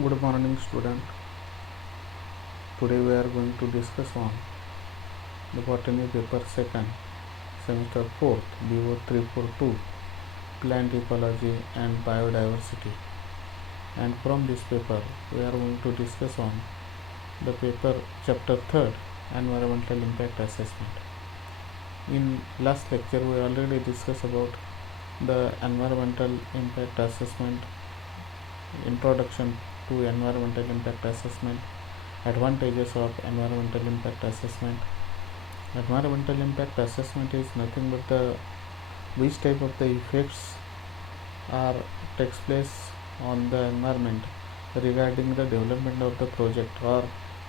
Good morning, student. Today we are going to discuss on the Botany paper 2nd, semester 4th, BO 342, plant ecology and biodiversity. And from this paper, we are going to discuss on the paper chapter 3rd, environmental impact assessment. In last lecture, we already discussed about the environmental impact assessment, introduction to environmental impact assessment, advantages of environmental impact assessment. Environmental impact assessment is nothing but the which type of the effects are takes place on the environment regarding the development of the project, or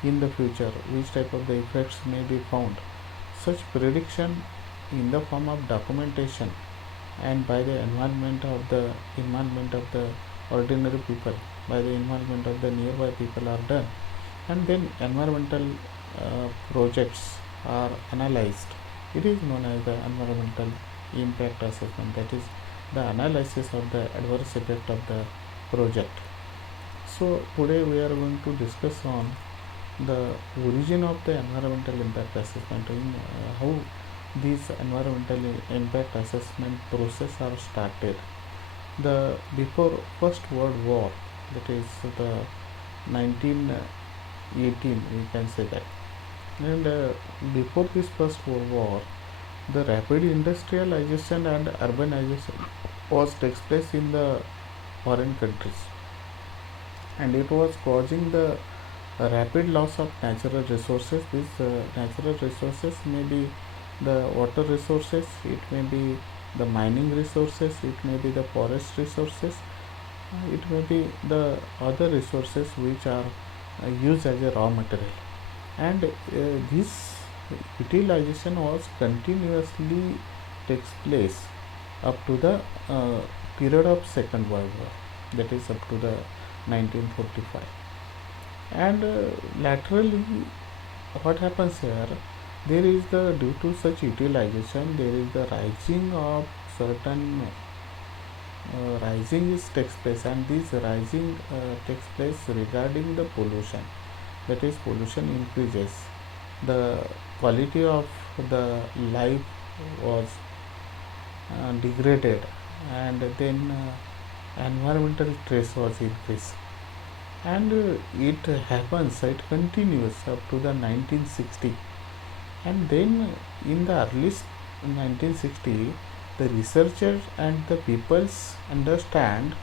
in the future which type of the effects may be found. Such prediction in the form of documentation and by the involvement of the ordinary people, by the involvement of the nearby people are done, and then environmental projects are analyzed. It is known as the environmental impact assessment, that is the analysis of the adverse effect of the project. So today we are going to discuss on the origin of the environmental impact assessment, in how these environmental impact assessment process are started. The before First World War, that is the 1918, we can say that. And before this First World War, the rapid industrialization and urbanization was takes place in the foreign countries, and it was causing the rapid loss of natural resources. These natural resources may be the water resources, it may be the mining resources, it may be the forest resources, it may be the other resources which are used as a raw material. And this utilization was continuously takes place up to the period of Second World War, that is up to the 1945. And laterally, what happens here, there is the due to such utilization, there is the rising of certain rising is takes place, and this rising takes place regarding the pollution, that is pollution increases, the quality of the life was degraded, and then environmental stress was increased. And it happens, it continues up to the 1960. And then in the early 1960, the researchers and the peoples understand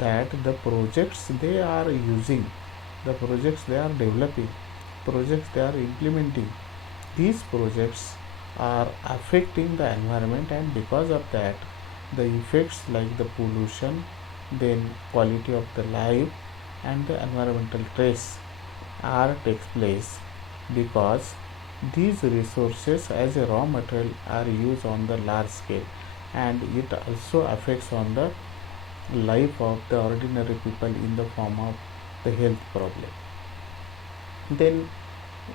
that the projects they are using, the projects they are developing, projects they are implementing, these projects are affecting the environment, and because of that the effects like the pollution, then quality of the life, and the environmental stress are takes place, because these resources as a raw material are used on the large scale, and it also affects on the life of the ordinary people in the form of the health problem. Then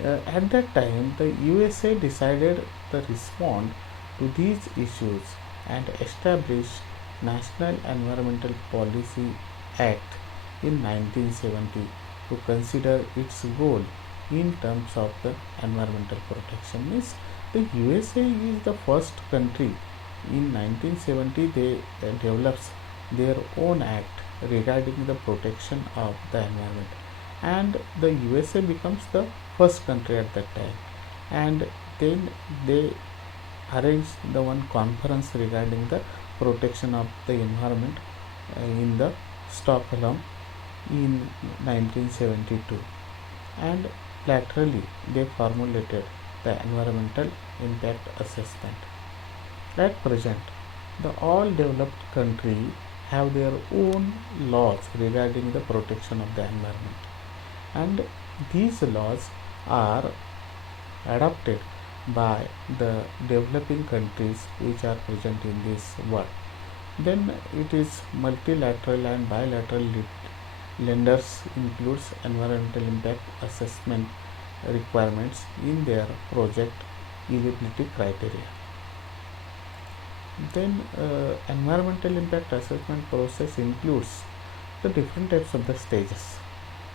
at that time the USA decided to respond to these issues and establish National Environmental Policy Act in 1970 to consider its goal in terms of the environmental protection. Means the USA is the first country in 1970 they develops their own act regarding the protection of the environment, and the USA becomes the first country at that time, and then they arrange the one conference regarding the protection of the environment in the Stockholm in 1972, and laterally they formulated the environmental impact assessment. At present, the all developed countries have their own laws regarding the protection of the environment, and these laws are adopted by the developing countries which are present in this world. Then it is multilateral and bilateral lenders includes environmental impact assessment requirements in their project eligibility criteria. Then environmental impact assessment process includes the different types of the stages.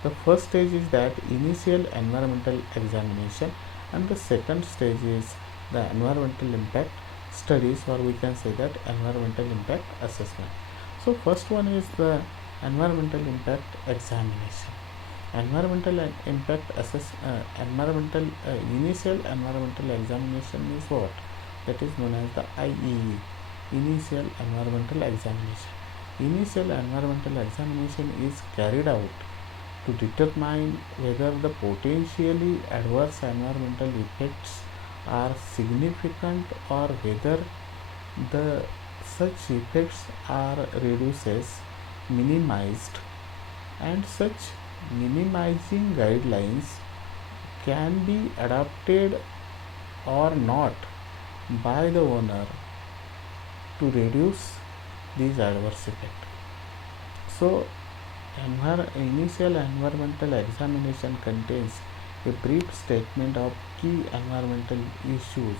The first stage is that initial environmental examination, and the second stage is the environmental impact studies, or we can say that environmental impact assessment. So first one is the environmental impact examination. Environmental initial environmental examination is what? That is known as the IEE, initial environmental examination. Initial environmental examination is carried out to determine whether the potentially adverse environmental effects are significant, or whether the such effects are reduced, minimized, and such minimizing guidelines can be adopted or not by the owner to reduce these adverse effects. So initial environmental examination contains a brief statement of key environmental issues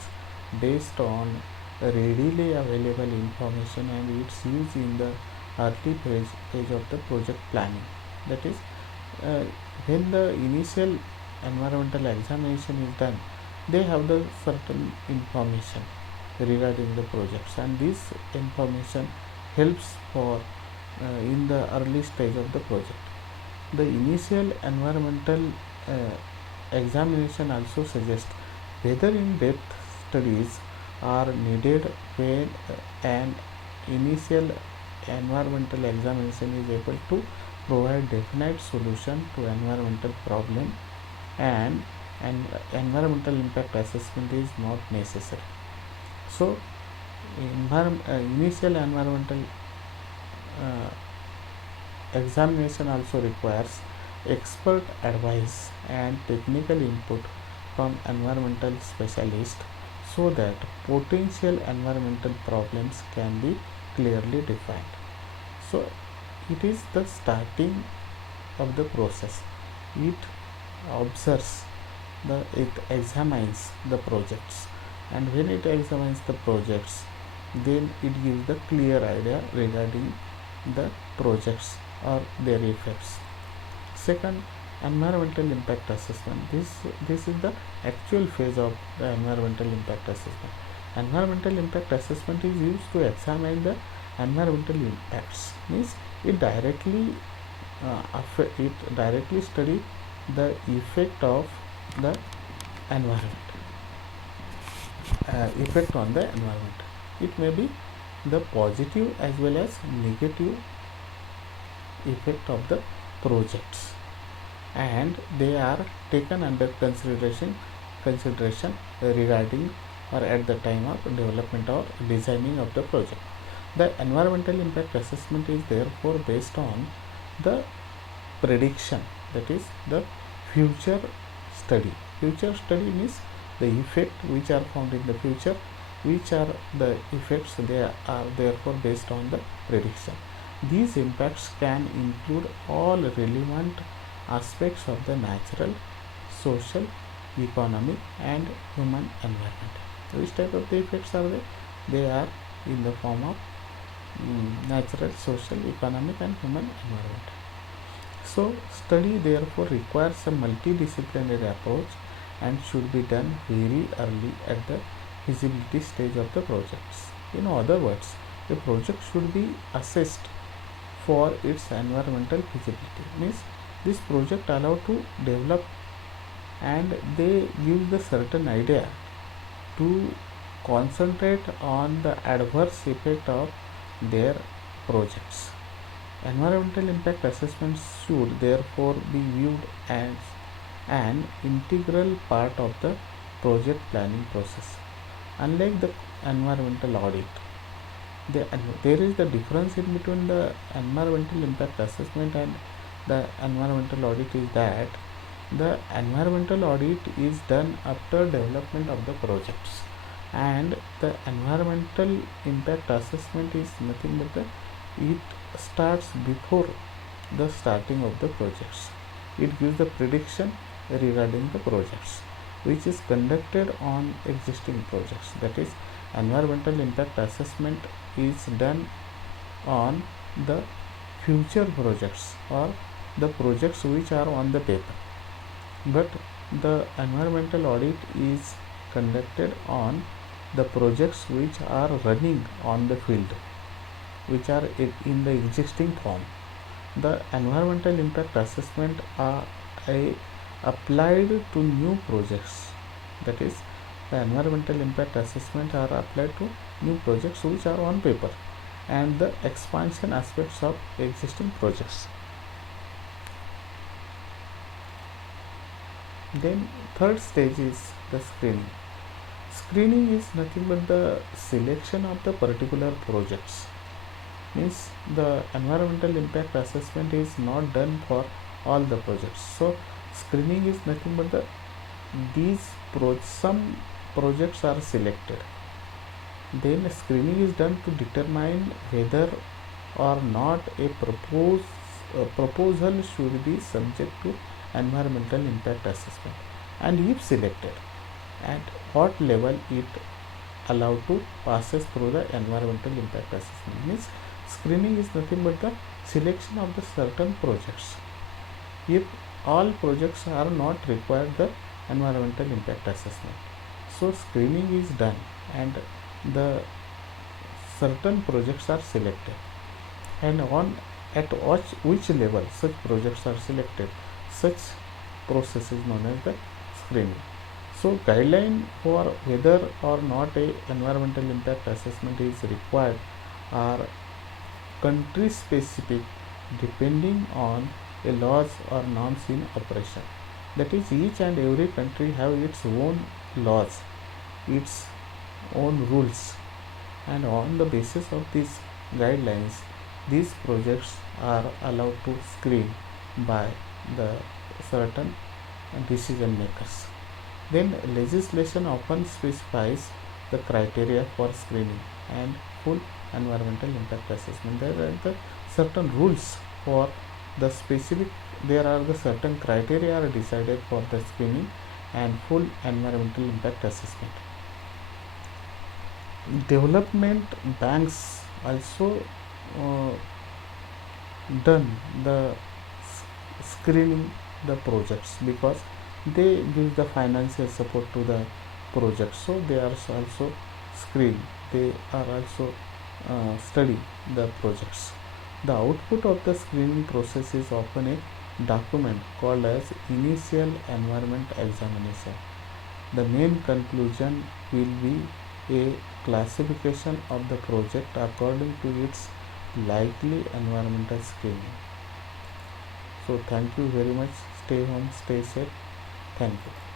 based on readily available information and its use in the early phase of the project planning. That is, uh, when the initial environmental examination is done, they have the certain information regarding the projects, and this information helps for in the early stage of the project. The initial environmental examination also suggests whether in-depth studies are needed when an initial environmental examination is able to provide definite solution to environmental problem, and an environmental impact assessment is not necessary. So initial environmental uh, examination also requires expert advice and technical input from environmental specialists, so that potential environmental problems can be clearly defined. So it is the starting of the process. It observes it examines the projects, and when it examines the projects, then it gives the clear idea regarding the projects or their effects. Second, environmental impact assessment. This is the actual phase of the environmental impact assessment. Environmental impact assessment is used to examine the environmental impacts. Means it directly study the effect of the environment, effect on the environment. It may be the positive as well as negative effect of the projects, and they are taken under consideration regarding or at the time of development or designing of the project. The environmental impact assessment is therefore based on the prediction, that is the future study. Future study means the effect which are found in the future, which are the effects, they are therefore based on the prediction. These impacts can include all relevant aspects of the natural, social, economic, and human environment. Which type of the effects are they? They are in the form of natural, social, economic, and human environment. So study therefore requires a multidisciplinary approach and should be done very early at the feasibility stage of the projects. In other words, a project should be assessed for its environmental feasibility. Means this project allowed to develop, and they give the certain idea to concentrate on the adverse effect of their projects. Environmental impact assessments should therefore be viewed as an integral part of the project planning process. Unlike the environmental audit, there is the difference in between the environmental impact assessment and the environmental audit is that the environmental audit is done after development of the projects, and the environmental impact assessment is nothing but it starts before the starting of the projects. It gives the prediction regarding the projects which is conducted on existing projects. That is, environmental impact assessment is done on the future projects or the projects which are on the paper, but the environmental audit is conducted on the projects which are running on the field, which are in the existing form. The environmental impact assessment are applied to new projects. That is, the environmental impact assessment are applied to new projects which are on paper and the expansion aspects of existing projects. Then third stage is the screening. Screening is nothing but the selection of the particular projects. Means the environmental impact assessment is not done for all the projects. So screening is nothing but the some projects are selected. Then screening is done to determine whether or not a proposal should be subject to environmental impact assessment, and if selected, at what level it allowed to passes through the environmental impact assessment. Means screening is nothing but the selection of the certain projects. If all projects are not required the environmental impact assessment, so screening is done and the certain projects are selected, and on at which level such projects are selected, such process is known as the screening. So guideline for whether or not a environmental impact assessment is required are country specific, depending on a laws or norms in operation. That is, each and every country have its own laws, its own rules, and on the basis of these guidelines, these projects are allowed to screen by the certain decision makers. Then legislation often specifies the criteria for screening and full environmental impact assessment. There are the certain rules for the specific, there are the certain criteria are decided for the screening and full environmental impact assessment. Development banks also uh, done the screening the projects, because they give the financial support to the project, so they are also screen, they are also study the projects. The output of the screening process is often a document called as initial environment examination. The main conclusion will be a classification of the project according to its likely environmental screening. So thank you very much. Stay home, stay safe. Thank you.